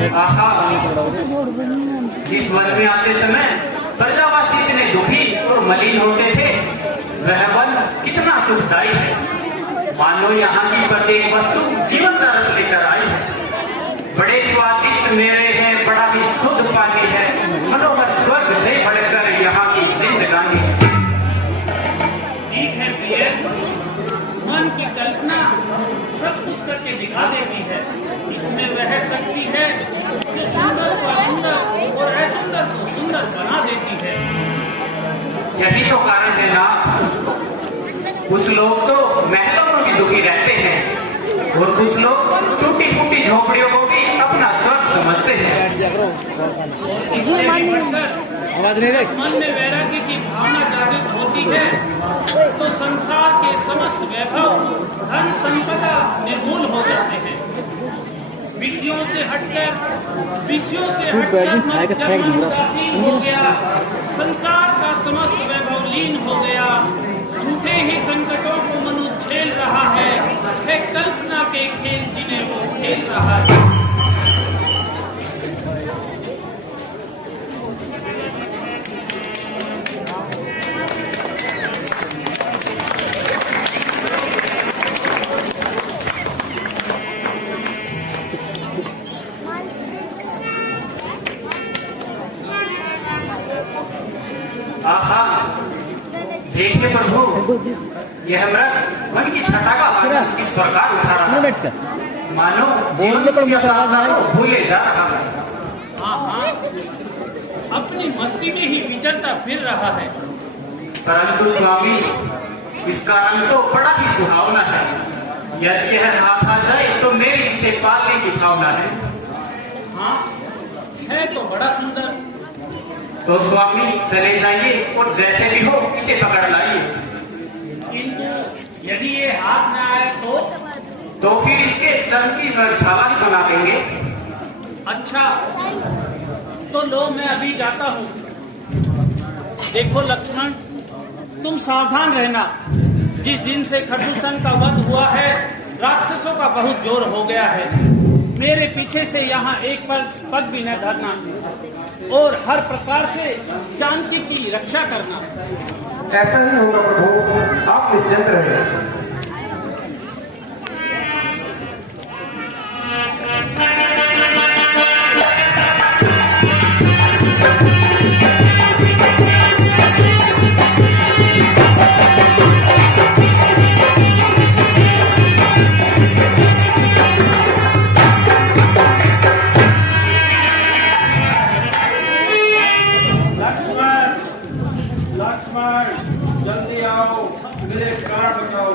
आहा, जिस वन में आते समय प्रजावासी इतने दुखी और मलिन होते थे, वह वन कितना सुखदायी है। मानो यहाँ की प्रत्येक वस्तु जीवन का रस लेकर आई है। बड़े स्वादिष्ट मेवे हैं, बड़ा ही शुद्ध पानी है, मनोहर स्वर्ग से बढ़कर यहाँ की जिंदगानी है। ठीक है प्रिय, मन की कल्पना सब कुछ करके दिखा देती है। इसमें वह शक्ति है जो सुंदर को सुंदर और असुंदर को सुंदर बना देती है। यही तो कारण है ना, कुछ लोग तो महलों में भी दुखी रहते हैं और कुछ लोग टूटी फूटी झोपड़ियों को भी अपना स्वर्ग समझते हैं। इससे भी बढ़कर मन में वैराग्य की भावना जागृत होती है तो संसार के समस्त वैभव, धन संपदा निर्मूल हो जाते हैं। विषयों से हटकर मन जब मन उदासीन हो गया, संसार का समस्त वैभव लीन हो गया। झूठे ही संकटों को मनुष्य झेल रहा है कल्पना के खेल जिन्हें वो खेल रहा है। आहा, देखिए प्रभु, यह मृग वन की छटा का आनंद इस प्रकार उठा रहा है, मानो जीवन की आशाओं को भूले जा रहा है। हाँ, अपनी मस्ती में ही विचरता फिर रहा है। परंतु स्वामी, इसका रंग तो बड़ा ही सुहावना है। यदि यह हाथ आ जाए तो मेरी इसे पालने की भावना है। हाँ, है तो बड़ा सुंदर। तो स्वामी चले जाइए और जैसे भी हो इसे पकड़ लाइए। किंतु यदि ये हाथ न आए तो फिर इसके चर्म की छाला ही बना देंगे। अच्छा, तो लो मैं अभी जाता हूँ। देखो लक्ष्मण, तुम सावधान रहना। जिस दिन से खरदूषण का वध हुआ है, राक्षसों का बहुत जोर हो गया है। मेरे पीछे से यहाँ एक पग भी न धरना और हर प्रकार से जानकी की रक्षा करना। ऐसा ही होगा प्रभु, आप निश्चिंत रहें। जल्दी आओ, मेरे प्राण बचाओ।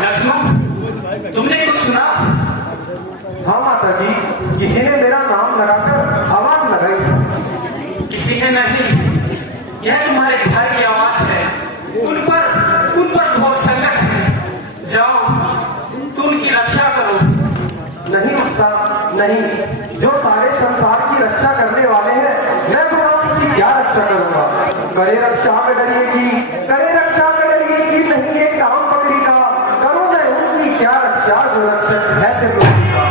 लक्ष्मण, तुमने कुछ सुना? हाँ माता जी, किसी ने मेरा नाम लगाकर आवाज लगाई। किसी ने नहीं, यह तुम्हारे भाई की आवाज है। उन पर घोर संकट है। जाओ, तुम उनकी रक्षा करो। नहीं माता, नहीं। जो सारे संसार की रक्षा करने वाले हैं, मैं तो उनकी क्या रक्षा करूंगा। करे रक्षा में डरिए की नहीं है काम पकड़ी का। करूं मैं उनकी क्या रक्षा जो रक्षक है त्रिलोकी का।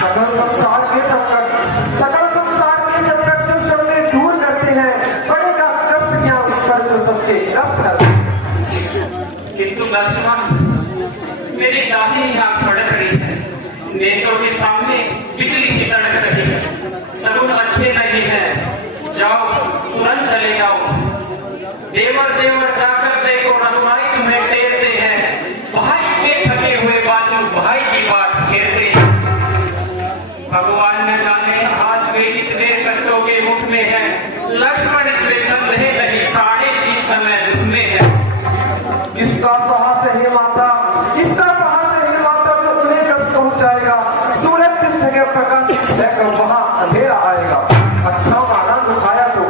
सकल संसार के संकट जो सबसे दूर करते हैं, पड़ेगा कष्ट क्या उस पर जो सबसे कष्ट करते हैं। किंतु लक्ष्मण, मेरी दाहिनी आंख फड़क रही है, नेत्रों के सामने बिजली सी तड़क रही है। सगुन अच्छे नहीं है। जाओ, तुरंत चले जाओ। देवर जाकर देखो, रघुराई तुम्हें टेरते हैं। भाई के थके हुए बाजू भाई की बात घेरते हैं। भगवान न जाने आज वे कितने कष्टों के मुख में है। लक्ष्मण इसमें संदेह नहीं, प्राणी इस समय दुख में है। किसका साहस है माता, किसका साहस है माता जो उन्हें कष्ट पहुंचाएगा। सूरज जिस जगह प्रकाशित है वहां अंधेरा आएगा। अच्छा माना दुखाया तो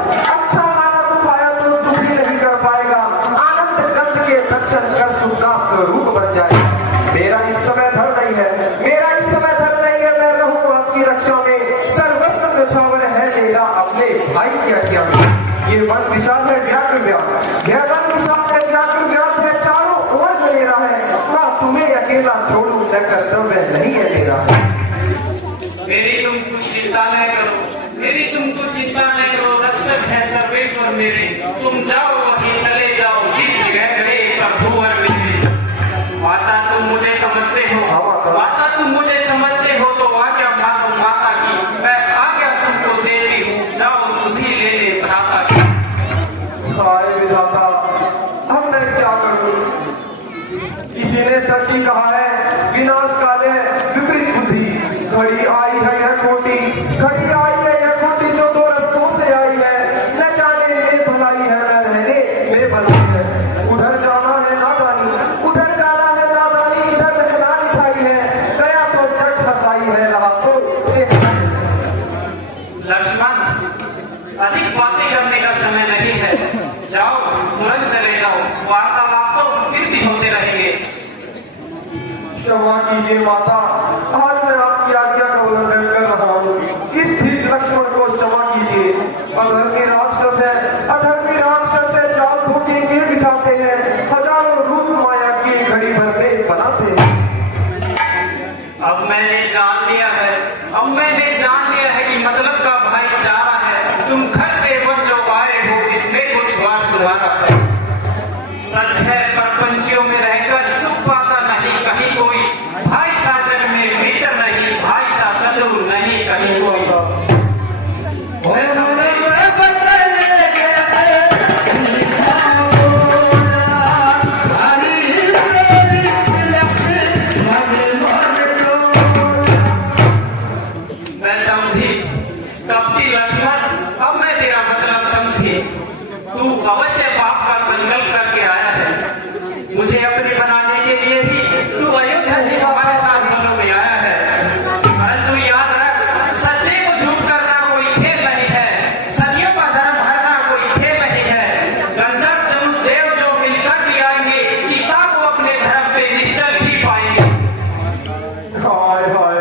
दुखी नहीं कर पाएगा। आनंद कंद के दर्शन कर सुख का स्वरूप बन जाएगा। मेरा इस समय धर्म नहीं है, मैं रहूं आपकी रक्षा में। सर्वस्व न्यौछावर है मेरा अपने भाई की हत्या में। ये वन विशाल है व्याकुल है, चारों ओर मेरा है। तुम्हें अकेला छोड़ू, न कर्तव्य नहीं है मेरा। चिंता न करो, मेरी तुमको चिंता न करो, रक्षक है सर्वेश्वर मेरे। तुम जाओ वहीं चले जाओ जिस जगह गए प्रभुवर मेरे। माता तुम मुझे समझते हो, माता तुम मुझे समझते हो तो आज्ञा मानो माता की, मैं आज्ञा तुमको देती हूँ, जाओ सुधी ले ले भ्राता की। हाय विधाता, अब मैं क्या करूं? किसी ने सच ही कहा है, विनाश काले विपरीत बुद्धि। घड़ी आई है यह खोटी, घड़ी आई है यह खोटी जो दो रस्तों से आई है। न जाने में भलाई है न रहने में भलाई है। उधर जाना है नादानी, उधर जाना है नादानी, इधर रचना लिखाई है। गया तो चट फसाई है, रहा तो लक्ष्मण, अधिक बातें करने का समय नहीं है, जाओ तुरंत चले जाओ, वार्तालाप तो फिर भी होते रहेंगे। क्षमा कीजिए माता, आज मैं आपकी आज्ञा का उल्लंघन कर रहा हूँ। इस ठीक लक्ष्मण को क्षमा कीजिए। अधर्मी राक्षस है, अधर्मी राक्षस है, जाल धोखे के बिछाते हैं, हजारों रूप माया की घड़ी भर में बनाते हैं। अब मैंने जान लिया है, अब मैंने जान लिया है कि मतलब का भाईचारा है। तुम घर से वन जो आए हो इसमें कुछ स्वार्थ तुम्हारा है। सच है परपंचियों में रहकर सुख पाता नहीं कहीं कोई, भाई सा जग में मित्र नहीं, भाई सा शत्रु नहीं कहीं कोई। मैं समझी कपटी लक्ष्मण, अब मैं तेरा मतलब समझी। तू अवश्य पाप का संकल्प करके आया है, मुझे अपने बनाने के लिए ही तू अयोध्या से हमारे साथ वनों में आया है। परंतु याद रख, सच्चे को झूठ करना कोई खेल नहीं है, सदियों का धर्म हरना कोई खेल नहीं है। गंधर्व धनुष देव जो मिलकर भी आएंगे, सीता को अपने धर्म पे निश्चल ही पाएंगे। हाय हाय,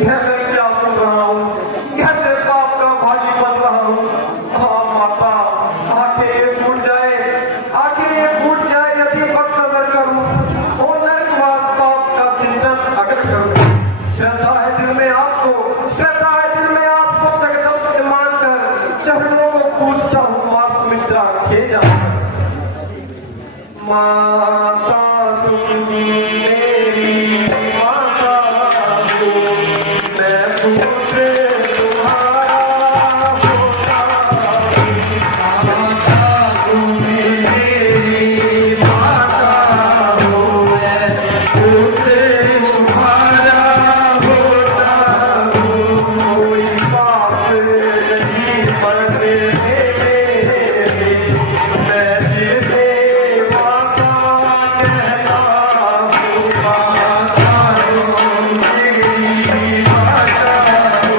यह मैं क्या सुन रहा हूँ? कैसे पाप का भागी बन रहा हूँ? हाँ माता, आखिर ये फूट जाए, आखिर ये फूट जाए यदि वक्त नजर करूँ, ओ नरकवास पाप का चिंतन अगर करूँ। श्रद्धा है दिल में आपको, श्रद्धा है दिल में आपको, जगदम्ब मानकर चरणों को पूछता हूँ, माँ सुमित्रा खे जाकर। माता तुम मेरी माता हो, मैं तुझसे तुम्हारा होता हूँ। माता तुम मेरी माता हो, मैं तुझसे तुम्हारा होता हूँ। कोई पाप नहीं मरने मेरे, मैं तुझसे माता कहता हूँ। माता हो मेरी माता हो,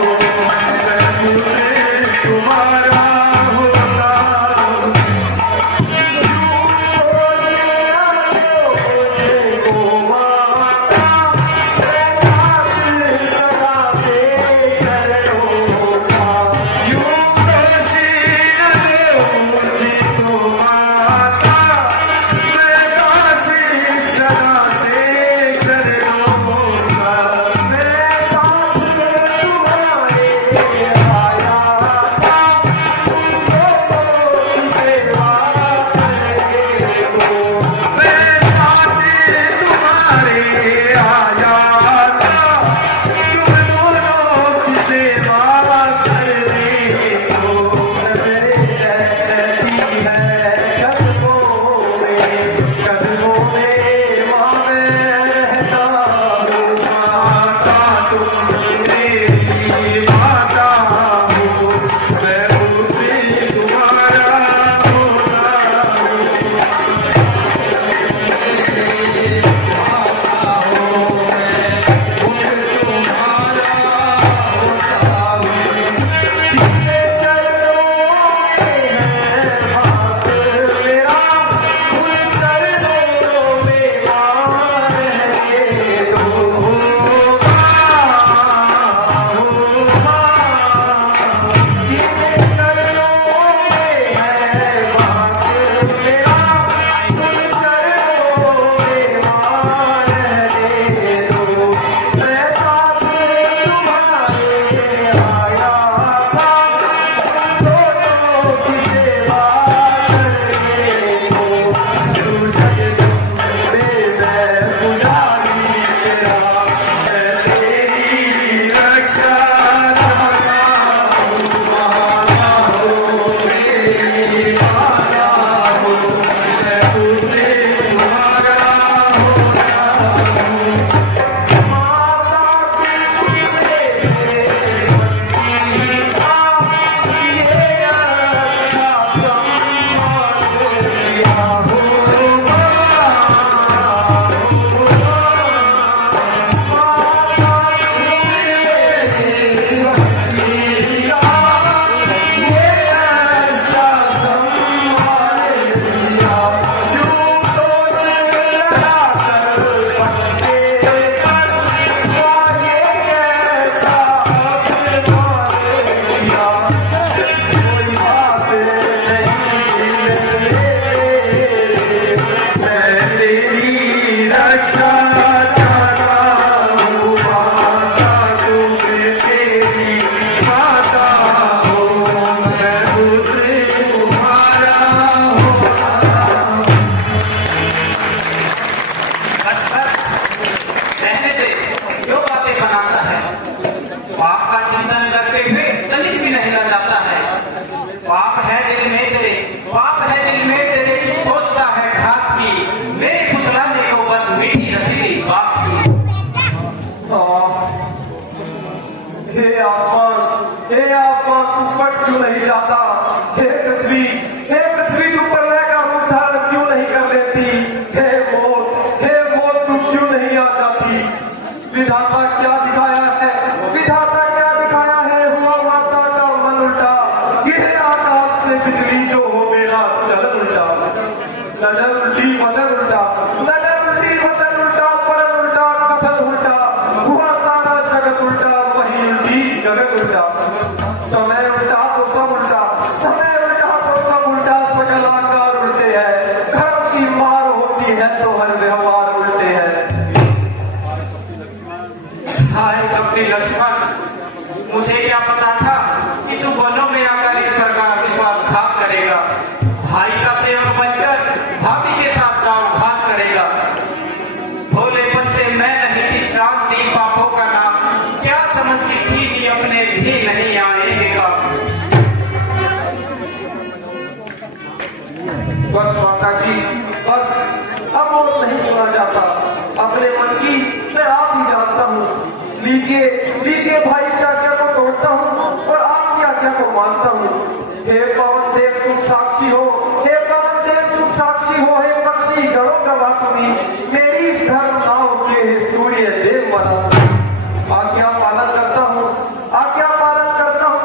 चिंतन करके भी तनिक भी नहीं रह जाता है। पाप है दिल में तेरे, पाप है दिल में तेरे, तू सोचता है घात की, मेरे फुसलाने को बस मीठी रसीली बात की। हे आसमान तू फट क्यों नहीं जाता? हे पृथ्वी तू प्रलय का रूप धारण क्यों नहीं कर लेती? हे मौत तू क्यों नहीं आ जाती? विधाता क्या दिखाया है, हुआ माता का मन उल्टा, गिरे आकाश से बिजली जो हो मेरा चलन उल्टा, नजर उल्टी वचन उल्टा, परम उल्टा, कथन उल्टा, हुआ सारा जगत उल्टा, वही उल्टी जगत उल्टा, समय उल्टा तो सब उल्टा, सकल आकार उल्टे हैं, धर्म की मार होती है तो हर व्यवहार उल्टे हैं। हाय कपटी लक्ष्मण, मुझे क्या पता था कि तू वनों में आकर इस प्रकार विश्वासघात करेगा, भाई का सेवक बनकर भाभी के साथ दावघात करेगा। भोलेपन से मैं नहीं थी जानती पापों का नाम, क्या समझती थी कि अपने भी नहीं आएंगे काम। बस माता जी बस, अब और नहीं सुना जाता, अपने मन की मैं आप ही जानता हूँ। लीजिए भाई चाचा को तोड़ता हूँ और आपकी आज्ञा को मानता हूँ। हे पवन देव तुम साक्षी हो, हे पक्षी गणों गवाह तुम्ही, मेरी इस धर्म नाव के सूर्य देव बना। आज्ञा पालन करता हूँ,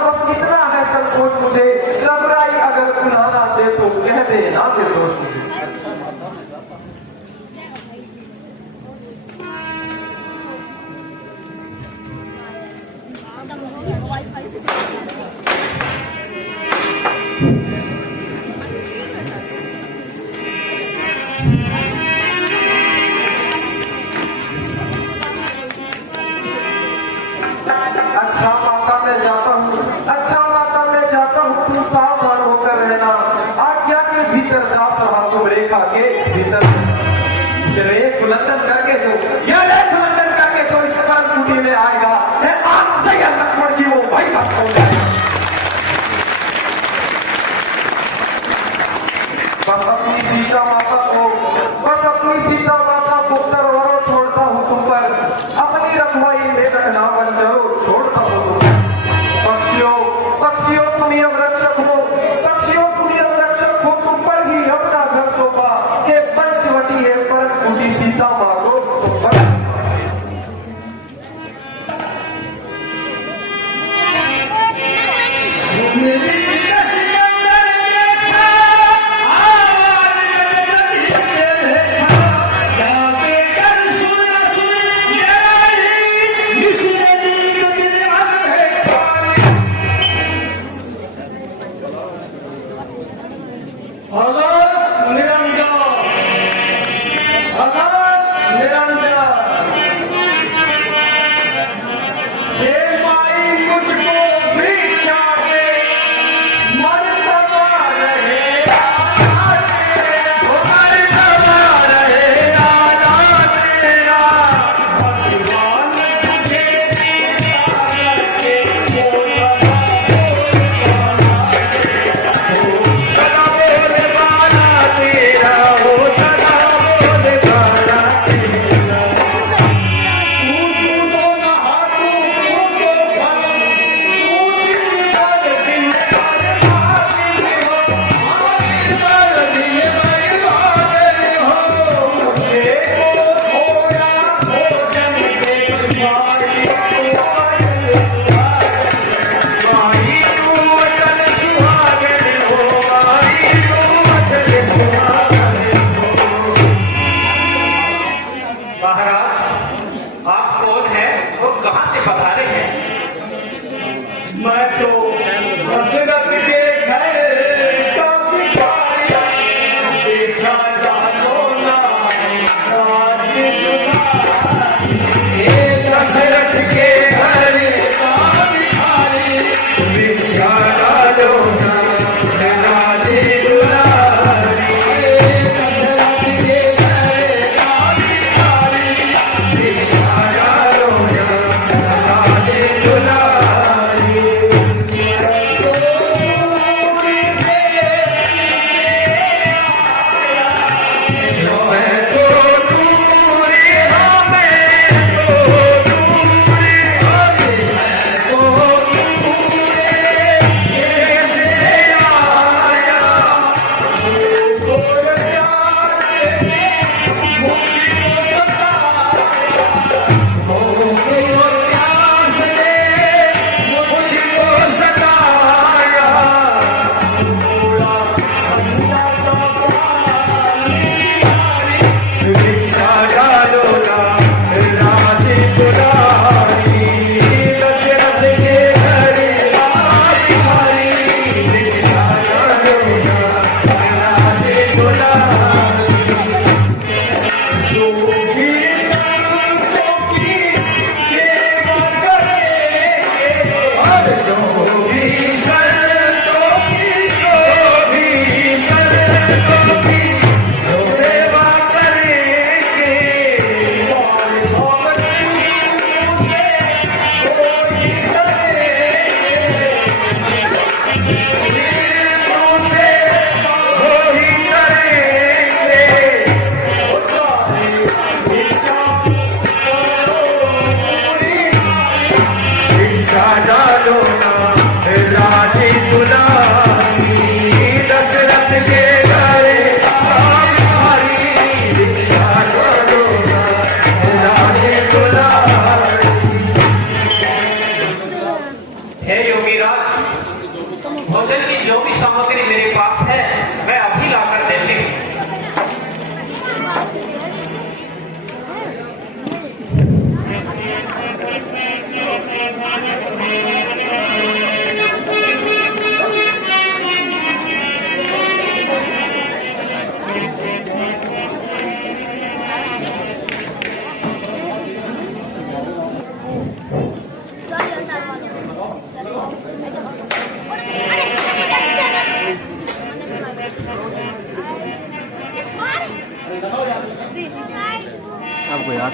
बस इतना है संकोच मुझे, घबराई अगर खुलाना दे तो कह दे ना दे दोष मुझे। अच्छा माता मैं जाता हूँ, तुम सावधान होकर रहना। आज्ञा के भीतर दास रहा तुम रेखा के भीतर, सिर्फ उल्लंघन करके जो इस परम कुटी में आएगा, है आप से लक्ष्मण जी वो भाई का हो जाएगा। बस अपनी सीता माता को तरवारों छोड़ता हूँ तुम पर, अपनी रखवाई में रखना बंजरो छोड़ता हूँ तुम। पक्षियों तुम ही अब रक्षक हो, तुम पर ही अपना घर सौंपा, ये पंचवटी है परम कुटी सीता माँ को तुम पर।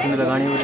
में लगानी हो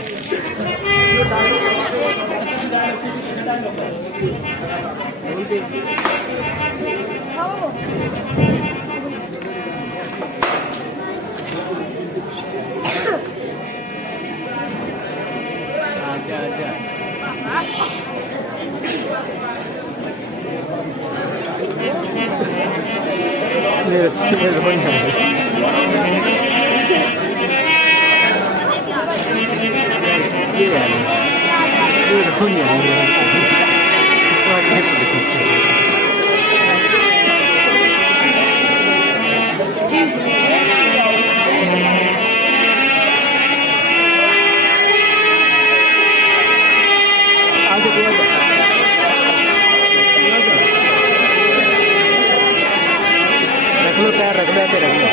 रख लो पैर रख लो रख लो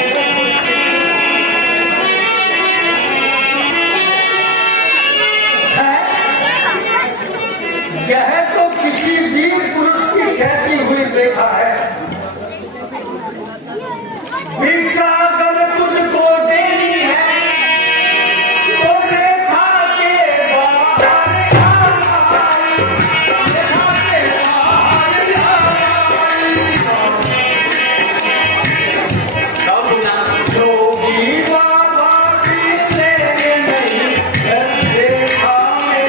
यह तो किसी वीर पुरुष की खींची हुई रेखा है। भिक्षा अगर तुझको देनी है तो रेखा के बाहर योगी बाबा भी देंगे नहीं रेखा में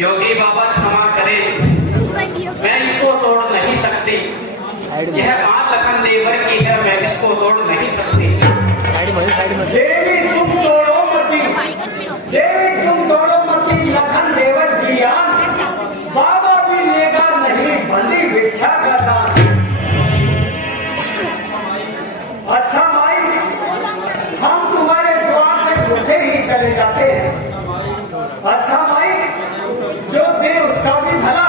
योगी बाबा क्षमा करे, मैं इसको तोड़ नहीं सकती। यह मां लखन देवर की है, मैं इसको तोड़ नहीं सकती। देवी तुम तोड़ो मती, देवी तुम तोड़ो मती लखन देवर की आन, बाबा भी लेगा नहीं बंदी भिक्षा का दान। अच्छा माई, हम तुम्हारे द्वार से उठे ही चले जाते हैं। अच्छा माई, जो दे उसका भी भला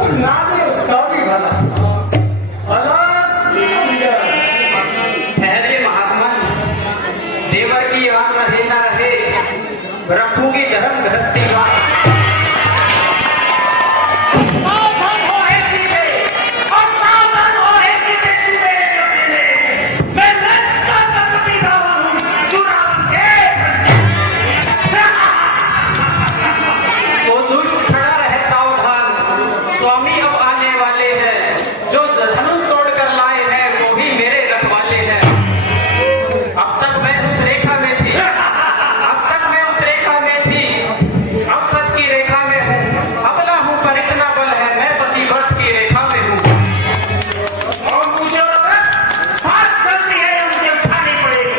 और ना दे उसका भी भला। ठहरे महात्मन, देवर की आन रहे न रहे, रखूंगी धर्म गृहस्थी बात। सावधान हो हे सीते, और सावधान हो हे सीते, तू मेरे कब्जे में। मैं लंका का पति रावण हूं, तू रावण के वो दुष्ट खड़ा रहे सावधान, स्वामी अब आने वाले हैं। जो धनुष तोड़ कर लाए हैं वो ही मेरे रखवाले हैं। अब तक मैं उस रेखा में थी, अब तक मैं उस रेखा में थी, अब सच की रेखा में हूँ। अबला हूँ पर इतना बल है, मैं पतिव्रत की रेखा में हूँ। और मुझे साथ चलती है, मुझे उठानी पड़ेगी।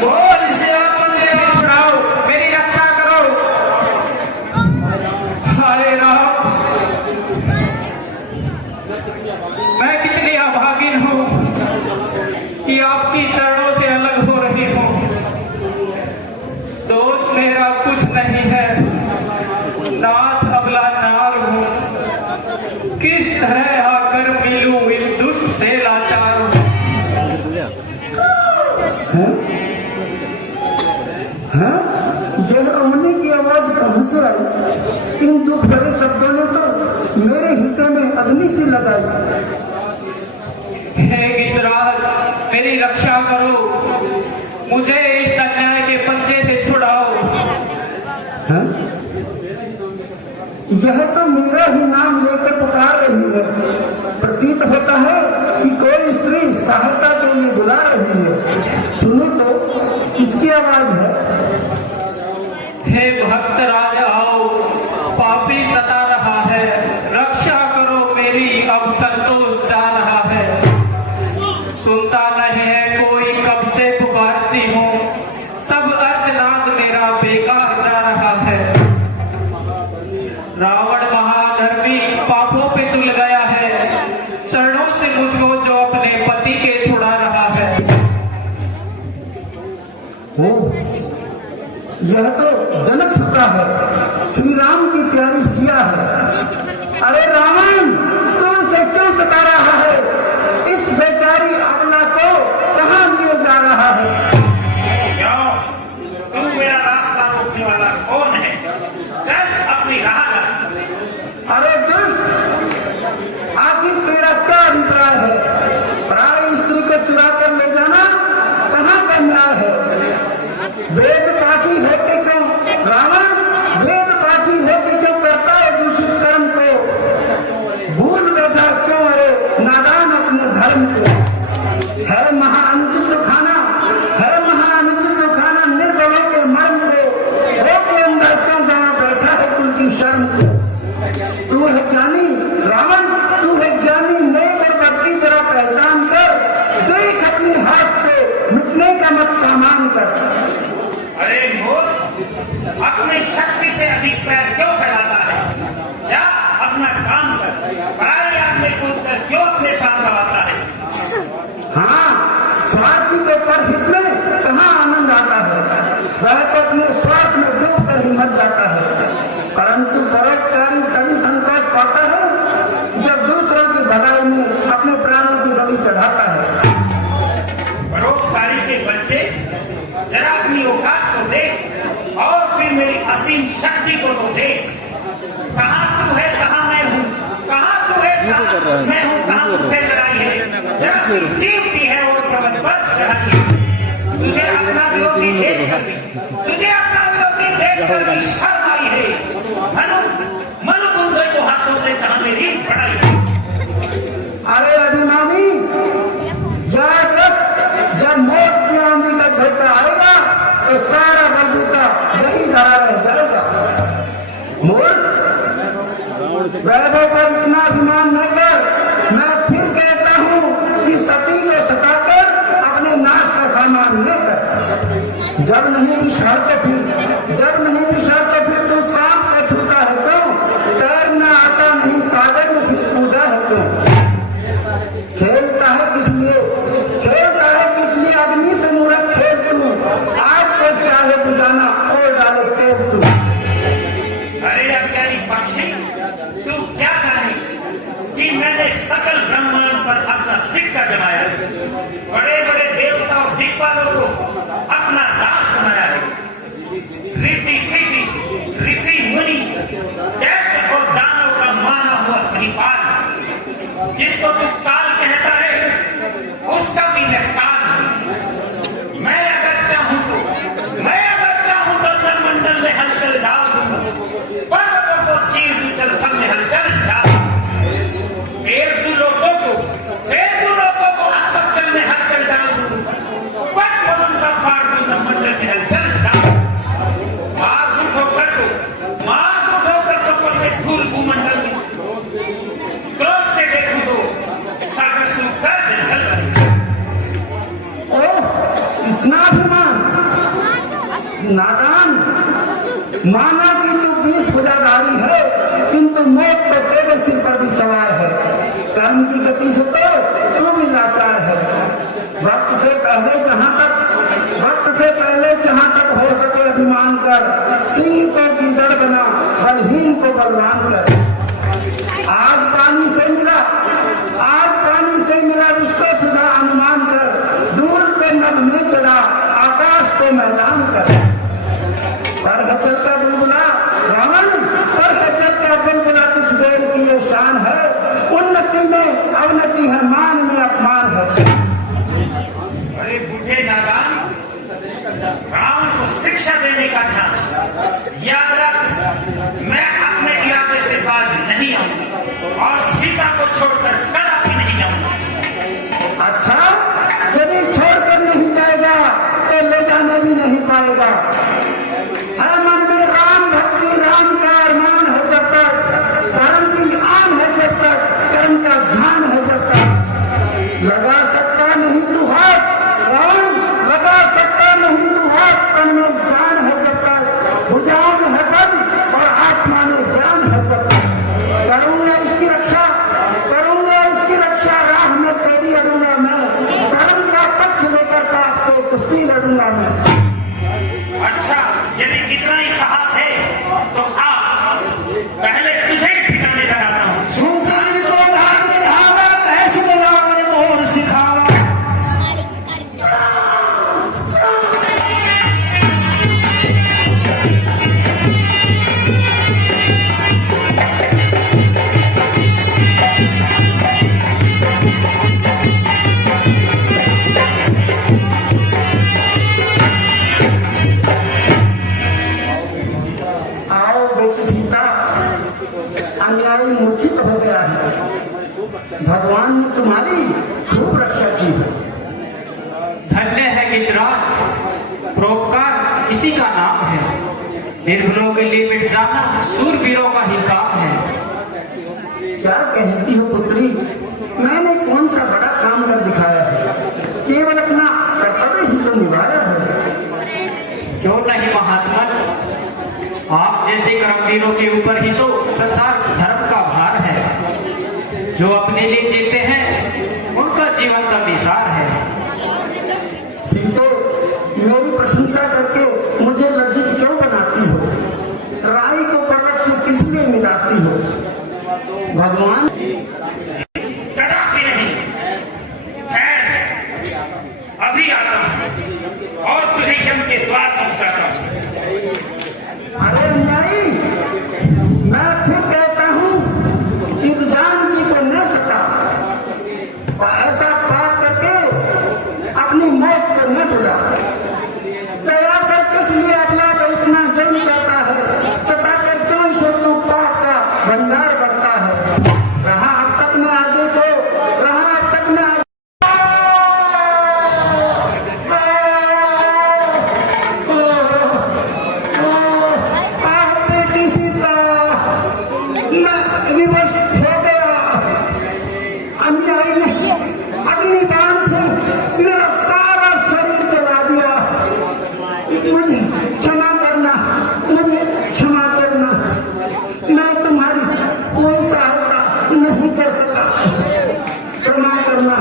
बोल इसे आप बंदे उठाओ, मेरी रक्षा करो। हरे राम, मैं कितनी अभागिन हूँ कि आपकी चरणों से अलग हो रही हूँ। दोष मेरा कुछ नहीं है, नाथ अबला नार हूँ। किस तरह आकर मिलूं इस दुष्ट से लाचार हूँ। हाँ? यह रोने की आवाज कहां से आई? इन दुख भरे शब्दों ने तो मेरे हृदय में अग्नि सी लगाई। हे गितराज, मेरी रक्षा करो, मुझे इस अन्याय के पंजे से छुड़ाओ। हाँ? यह तो मेरा ही नाम लेकर पुकार रही है। प्रतीत होता है कि कोई स्त्री सहायता के लिए बुला रही है। सुनो तो, किसकी आवाज है? हे भक्त राज आओ, पापी सता रहा है, रक्षा करो मेरी, अब संतोष जा रहा है। सुनता नहीं है कोई, कब से पुकारती हूँ, सब अर्धनाद मेरा बेकार जा रहा है। रावण महाधर्मी पापों पे तुल गया है, चरणों से मुझको जो अपने पति के छुड़ा रहा है। यह तो जनक सुता है, श्री राम की प्यारी सिया कर। अरे मूर्ख, अपनी शक्ति से अधिक पैर क्यों फैलाता है? जा अपना काम कर, पराई आग में कूद कर क्यों अपने प्राण गंवाता है? हाँ, स्वार्थी के परहित में कहाँ आनंद आता है। वह तो अपने स्वार्थ में डूब कर ही मर जाता है। परंतु परोपकारी तभी संतोष पाता है जब दूसरों की भलाई में अपने प्राणों की बलि चढ़ाता है। परोपकारी के बच्चे, जरा अपनी औकात को देख और फिर मेरी असीम शक्ति को तो देख। कहाँ तू है, कहाँ मैं हूँ, कहाँ तू है, कहाँ मैं हूँ, कहाँ मुझसे लड़ाई है। जरा सी जीवती है और पर्वत पर चढ़ाई है। तुझे अपना विरोधी देख कर भी, तुझे अपना विरोधी देख कर भी शर्म आई है। मनु बुंदे को हाथों से कहाँ मेरी पढ़ाई है। अरे अभिमानी, याद रख, जब मौत की आंधी का झोंका आएगा तो सारा बलबूता यही धरा रह जाएगा। मूर्ख, वैभव पर इतना अभिमान न कर। मैं फिर कहता हूँ कि सती को सताकर अपने नाश का सामान न कर। जब नहीं विशाल तो फिर तू सांप को छूता है क्यों? तैरना आता नहीं सागर में फिर कूदा है क्यों? खेलता है किस लिए अग्नि से मूर्ख खेल तू। आग को चाहे बुझाना और डाले तेल तू। अरे अज्ञानी पक्षी, तू क्या जाने कि मैंने सकल ब्रह्मांड पर अपना सिक्का जमाया है। बड़े बड़े देवता और दिक्पालों को अपना दास बनाया है। रीति सीधी ऋषि मुनि, दैत्य और दानव का माना हुआ महिपाल, जिसको तू काल कहता है, उसका भी मैं काल। मैं अगर चाहूं तो मंडल में हलचल डाल दूं, पर्वतों को चीर बिचल सब में हलचल डाल। फेर तू लोगों को अस्पताल में हलचल डाल दूं, पवन का फाड़ दूं मंडल में हलचल डाल। मार उठोकर तो पल में धूल भूमंडल में। क्रोध से देखूं तो सागर सूख कर जंगल बने। इतना अभिमान, नादान, माना कि तू 20 भुजाधारी है, किंतु मौत तो तेरे सिर पर भी सवार है। कर्म की गति से तो तू भी लाचार है। वक्त से पहले जहां तक हो सके अभिमान कर। सिंह को गीदड़ बना, बलहीन को बलवान कर। आग पानी से मिला उसको सुधा अनुमान कर। दूर के नभ में चढ़ा, आकाश को मैदान कर। पर है चलता बुलबुला रावण, पर है चलता बुलबुला कुछ देर की ये शान है। उन्नति में अवनति है, मान में अपमान है। अरे बूढ़े नादान, रावण को शिक्षा देने का था। याद रख, मैं अपने इरादे से बाज नहीं आऊंगा और सीता को छोड़कर कदापि नहीं जाऊंगा। अच्छा, यदि छोड़कर नहीं जाएगा तो ले जाने भी नहीं पाएगा। है मन में राम भक्ति, राम का अरमान है जब तक, धर्म की आन है जब तक, कर्म का ध्यान है जब तक। लगा सकता नहीं तू हाथ राम, लगा सकता नहीं तू हाथ। तन में जान है जब तक, भुजाओं में है बल और आत्मा में ज्ञान है जब तक। करूंगा इसकी रक्षा, राह में तेरी लड़ूंगा मैं। धर्म का पक्ष लेकर पाप से कुश्ती लड़ूंगा मैं। अच्छा, यदि इतना ही साहस है तो आप पहले तुझे ठिकाने लगाता हूँ। मूर्छित हो गया है। भगवान ने तुम्हारी खूब रक्षा की है। धन्य है गिरिराज, परोपकार इसी का नाम है। निर्बलों के लिए मिट जाना सूरवीरों का ही काम है। क्या कहती हो पुत्री, मैंने कौन सा बड़ा काम कर दिखाया है? केवल अपना कर्तव्य ही तो निभाया है। जैसे कर्मवीरों के ऊपर ही तो संसार धर्म का भार है। जो अपने लिए जीते हैं उनका जीवन का निसार है। सीते, मेरी प्रशंसा करके मुझे लज्जित क्यों बनाती हो? राई को पर्वत से किस लिए मिलाती हो? भगवान कदापि नहीं। खैर, अभी आता हूं और तुझे यम के द्वार पहुंचाता हूं। अरे नहीं, मैं फिर कहता हूँ कि जानकी को न सता और ऐसा पाप करके अपनी मौत को न बुला। दया कर किस लिए अपना को इतना जुर्म करता है? सता कर क्यों शत्रु पाप का भंडार करता है? रहा अब तक न आगे को, रहा अब तक न आगे। बेटी सीता, मैं विवश हो गया। अन्यायी ने अग्निबाण से मेरा सारा शरीर जला दिया। मुझे क्षमा करना, मुझे क्षमा करना। मैं तुम्हारी कोई सहायता नहीं कर सका, क्षमा करना।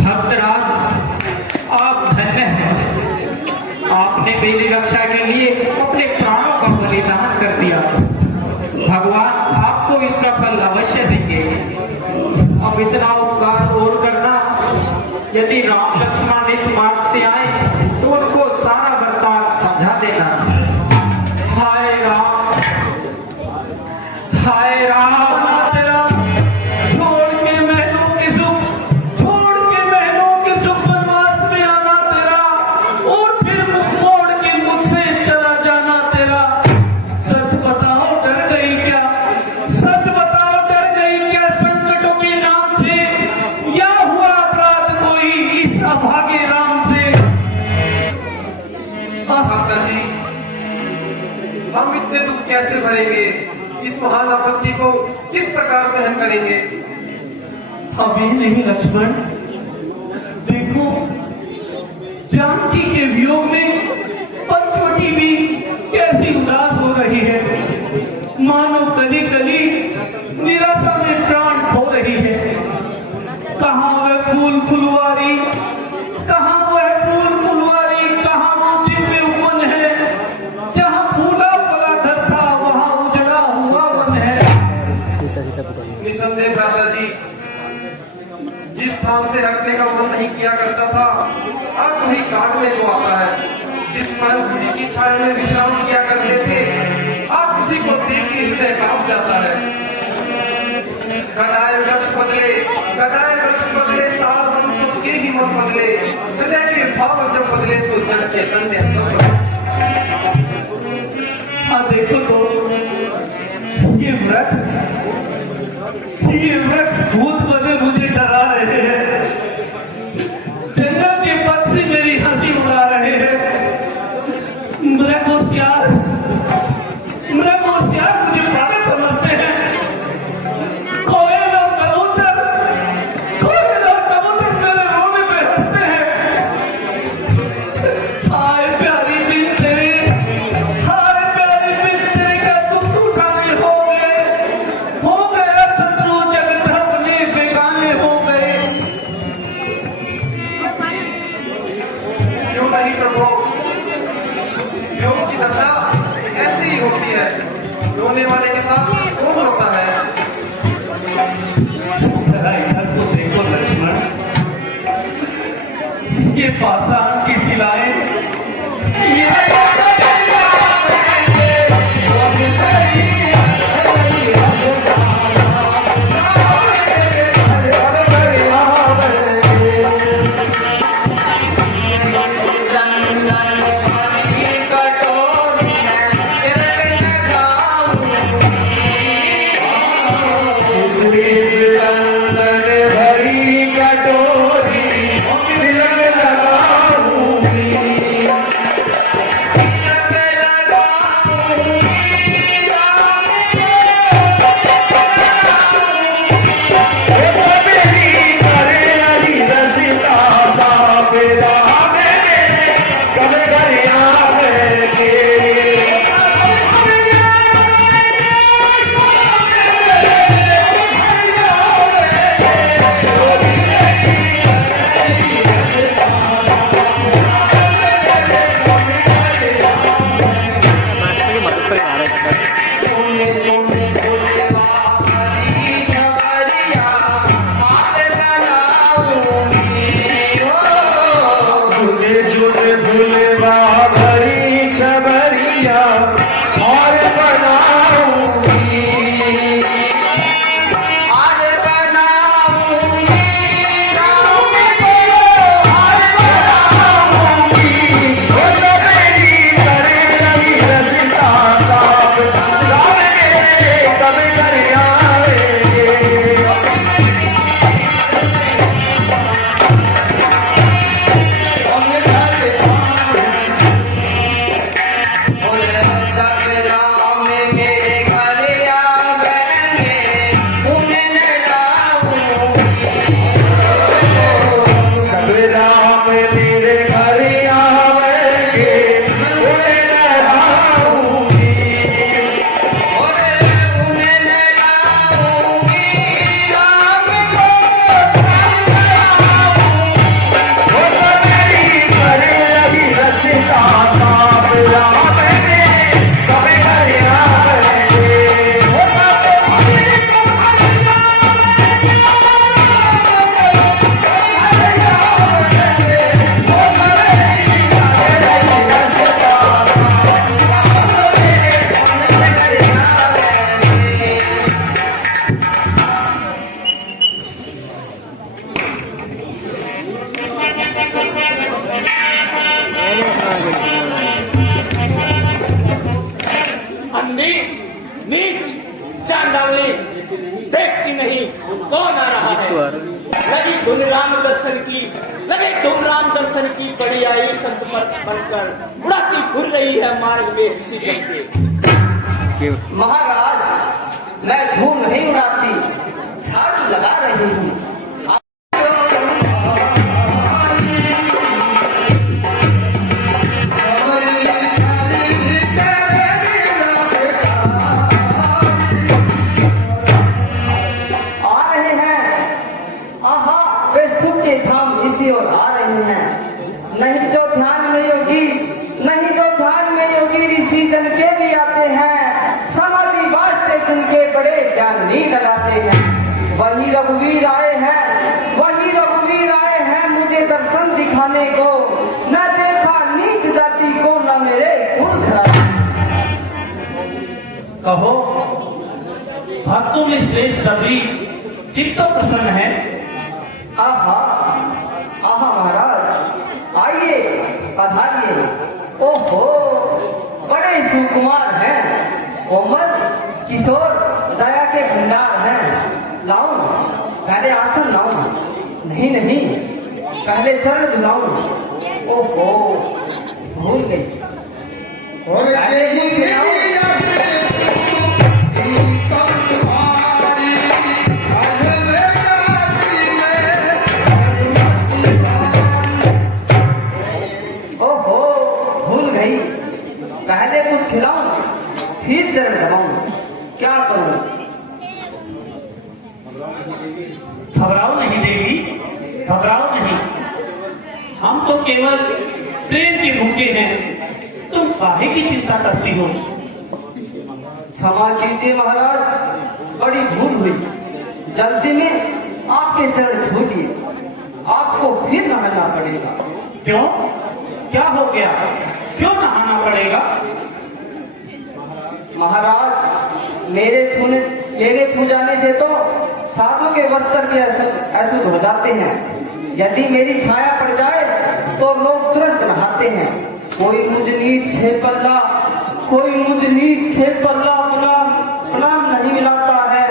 भक्तराज, आप धन्य हैं। आपने मेरी रक्षा के लिए अपने प्राणों का बलिदान कर दिया। भगवान आपको इसका फल अवश्य देंगे। अब इतना उपकार और करना, यदि राम लक्ष्मण इस मार्ग से आए तो उनको सारा वृत्तांत समझा देना। हाय राम, हाय राम, तेरा छोड़ के महलों के सुख, छोड़ के महलों के सुख वनवास में आना तेरा, और फिर मुख मोड़ के मुझसे चला जाना तेरा। सच बताओ डर गई क्या? सच बताओ डर गई क्या संकटों के नाम से? या हुआ अपराध कोई इस अभागे राम से? माता जी, हम इतने दुख कैसे भरेंगे? इस महान आपत्ति को किस प्रकार सहन करेंगे? अभी नहीं लक्ष्मण, देखो जानकी के वियोग में पंचवटी भी कैसी उदास हो रही है। मानो कली कली निराशा में प्राण खो रही है। कहाँ वह फूल फुलवारी, कहाँ वह फूल फुलवारी, कहाँ वो दिव्य उपवन है। जहाँ फूला फला घर था वहाँ उजड़ा हुआ वन है। सीता सीता पुकारिए। निसंदेह भ्राता जी, जिस स्थान से हटने का मन नहीं किया करता था, आज वही काटने को आता है। जिस परम बुद्धि की छाया में विश्राम किया करते थे, आज उसी को देख के हृदय कांप जाता है। कटाए वृक्ष बदले, कटाए वृक्ष बदले, ताल बन सबके ही मन बदले। हृदय के भाव जब बदले तो जड़ चैतन्य सब बदले। देखो तो ये वृक्ष भूत बने मुझे डरा रहे हैं। जंगल के पक्षी मेरी हंसी उड़ा रहे हैं। मृग होशियार मुझे पागल समझते हैं। कोयल और कबूतर मेरे रोने पे हंसते हैं। हाय प्यारी बिन तेरे, हाय प्यारी बिन तेरे का दुख उठाने हो गए शत्रु जगत अपने बेगाने हो गए। क्यों नहीं प्रभु, योग की दशा ऐसी ही होती है। रोने वाले के साथ कौन होता है? जरा इधर को देखो लक्ष्मण, ये पाषाण की शिलाएं, है। लगी धुन राम दर्शन की, लगे धुन राम दर्शन की, बड़ी आई संत मत बनकर, बुढ़ाती घुर रही है मार्ग में किसी के। महाराज मैं धूल नहीं उड़ाती, झाड़ू लगा रही हूँ। इसी ओर आ रही हैं। नहीं जो ध्यान में योगी, नहीं जो ध्यान में योगी ऋषि जन के भी आते हैं। समाधि वास्ते जिनके बड़े जानी लगाते हैं। वही रघुवीर आए हैं, वही रघुवीर आए हैं मुझे दर्शन दिखाने को। न देखा नीच जाति को, न मेरे गुण खराब। कहो भक्तों में श्रेष्ठ सभी चित्त प्रसन्न है। आहा आहा महाराज आइए पधारिए। ओहो बड़े सुकुमार हैं, कोमल किशोर दया के भंडार हैं। लाऊं पहले आसन लाऊं? नहीं नहीं पहले चरण झुलाऊं। ओहो भूल गई। पहले कुछ खिलाऊं फिर चरण दबाऊं, क्या करूं? घबराओ नहीं देवी, घबराओ नहीं। हम तो केवल प्रेम के भूखे हैं, तुम काहे की चिंता करती हो? क्षमा कीजिए महाराज, बड़ी भूल हुई। जल्दी में आपके चरण छू लिए, आपको फिर नहाना पड़ेगा। क्यों, क्या हो गया? क्यों नहाना पड़ेगा? महाराज मेरे छू जाने से तो साधु के वस्त्र भी अशुद्ध हो जाते हैं। यदि मेरी छाया पड़ जाए तो लोग तुरंत नहाते हैं। कोई मुझ नीच से पल्ला, कोई मुझ नीच से पल्ला प्रणाम नहीं मिलाता है।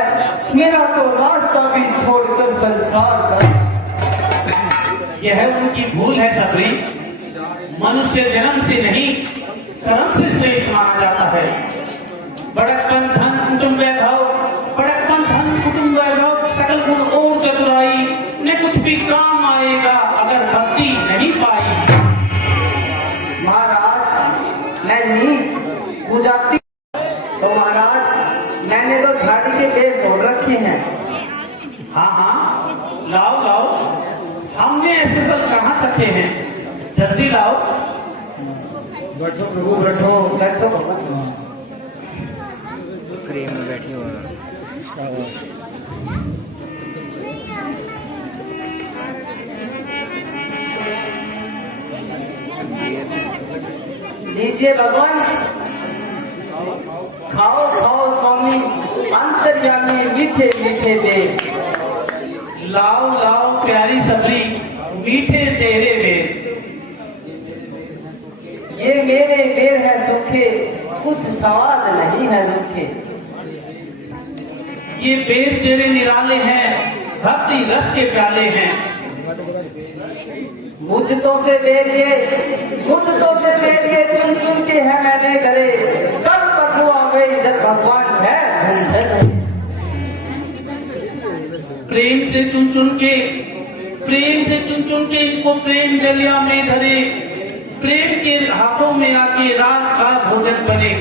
मेरा तो रास्ता भी छोड़कर संसार कर। यह उनकी भूल है सबरी। मनुष्य जन्म से नहीं कर्म से श्रेष्ठ माना जाता है। बड़कपन धन कुटुंब वैभव, बड़कपन धन कुटुंब वैभव, सकल गुण और चतुराई ने कुछ भी काम आएगा अगर भक्ति नहीं पाई। महाराज मैं नीच गुजारती तो महाराज मैंने तो झाड़ी के पेड़ तोड़ रखे हैं। हाँ हाँ लाओ लाओ, हमने ऐसे फल कहाँ चखे हैं, जल्दी लाओ। बैठो प्रभु बैठो। बैठो बाबा। प्रेम में बैठी हो। लीजिए भगवान, खाओ खाओ स्वामी अंतर्यामी मीठे मीठे दे। लाओ लाओ प्यारी सबरी मीठे तेरे बेर। ये मेरे बेर है सूखे, कुछ स्वाद नहीं है रूखे। ये बेर तेरे निराले हैं, भक्ति रस के प्याले हैं। मुद्दतों से बेर ये, मुद्दतों से बेर ये चुन चुन के है मैंने करे। कब तक हुआ गई जब भगवान है प्रेम से चुन चुन के, प्रेम से चुन चुन के इनको प्रेम डलिया में धरे। प्रेम के हाथों में आके राज का भोजन बने।